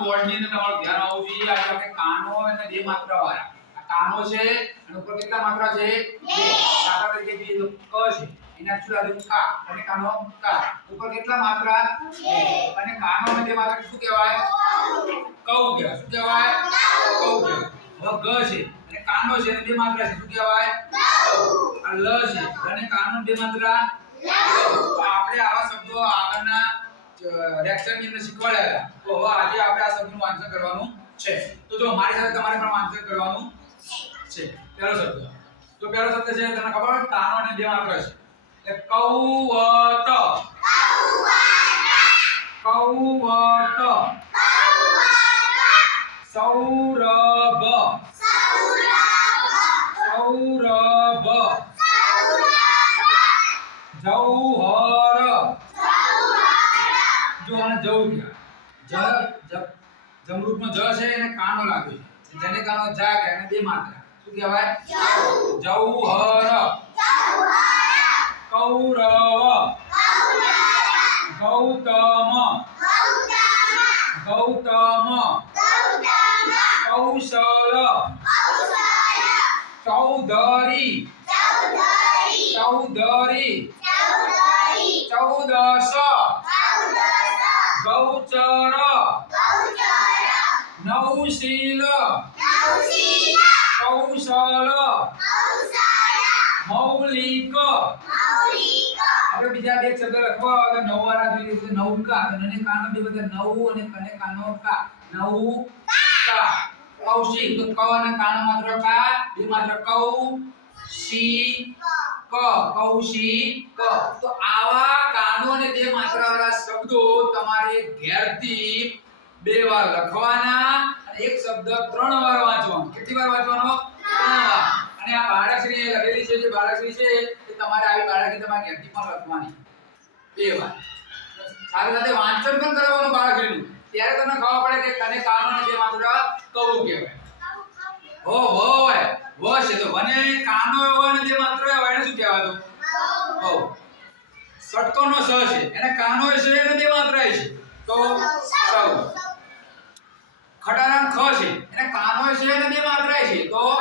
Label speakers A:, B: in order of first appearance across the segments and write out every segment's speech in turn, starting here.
A: બોર્ડની અંદર તમારું ધ્યાન આવવું જોઈએ. આજે આપણે કાનો અને બે માત્રા વાળા આ કાનો છે અને ઉપર કેટલા માત્રા છે? બે. દાખલા તરીકે તો ક છે. એના આજુબાજુ કા. અને કાનો કા. ઉપર કેટલા માત્રા? અને કાનો અને બે માત્રા શું કહેવાય? કઉ કહેવાય. શું કહેવાય? કઉ કહેવાય. હવે ગ છે. અને કાનો છે અને બે માત્રા છે. શું કહેવાય? આ લ છે. અને કાનો બે માત્રા? આપણે આવા શબ્દો આગળના રેક્શનની અંદર શીખવાડ્યા તો હવે આજે આપણે આ શબ્દનું વાંચન કરવાનું છે. તો જો મારી સાથે તમારે પણ વાંચન કરવાનું છે. પહેલો શબ્દ. તો પહેલો શબ્દ છે તમને ખબર કાનો અને બે માત્ર છે. એટલે કૌવત. કૌવત. કૌવત. સૌરભ. જો જવ ગયા જ જમરૂપનો જ છે એને કાનો લાગે છે. જેને કાનો જા કે એને બે માત્રા. શું કહેવાય? જૌહર. કૌરવ. ગૌતમ. ગૌતમ. કૌશલ. ચૌધરી. ચૌધરી. ચૌદશ નવશીલ કૌશલ. મૌલિક. આપણે બીજા બે શબ્દ લખવા હોય તો જોઈએ તો નૌકા અને કાનો બે બધા નવ અને કને કાનો કા. નૌકા કૌશિક તો ક અને કાનો માત્ર કા. બે માત્ર કૌ શી ક. કૌશિક. તો આવા કાનો અને બે માત્ર વાળા શબ્દો તમારે ઘેરથી બે વાર લખવાના. શબ્દ ત્રણ વાર વાંચવાનો. કેટલી વાર વાંચવાનો? ત્રણ વાર અને આ બાળકશ્રી લખેલી છે, જે બાળકશ્રી છે, એ તમારે આવી બાળકની તમારે ઘેરથી પણ લખવાની. બે વાર. સાથે સાથે વાંચન પણ કરવાનું બાળકશ્રીનું. ત્યારે તમને ખબર પડે કે તને કાનો જે માત્ર કવું કહેવાય. હો હો હોય વ છે તો વને કાનો એવો અને જે માત્ર હોય એને શું કહેવાતું હો ષટકોનો સ છે. એને કાનો છે અને બે માત્ર છે. તો સૌ ખટારામ ખ છે એને કાનો અને બે માત્ર છે. તો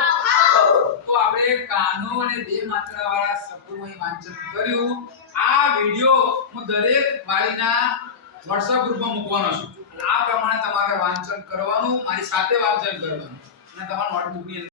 A: તો આપણે કાનો અને બે માત્રા વાળા શબ્દોનું વાંચન કર્યું. આ વિડિયો હું દરેક વાલીના WhatsApp ગ્રુપમાં મૂકવાનો છું. આ પ્રમાણે તમારે વાંચન કરવાનું, મારી સાથે વાંચન કરવાનું. અને તમારા નોટબુકની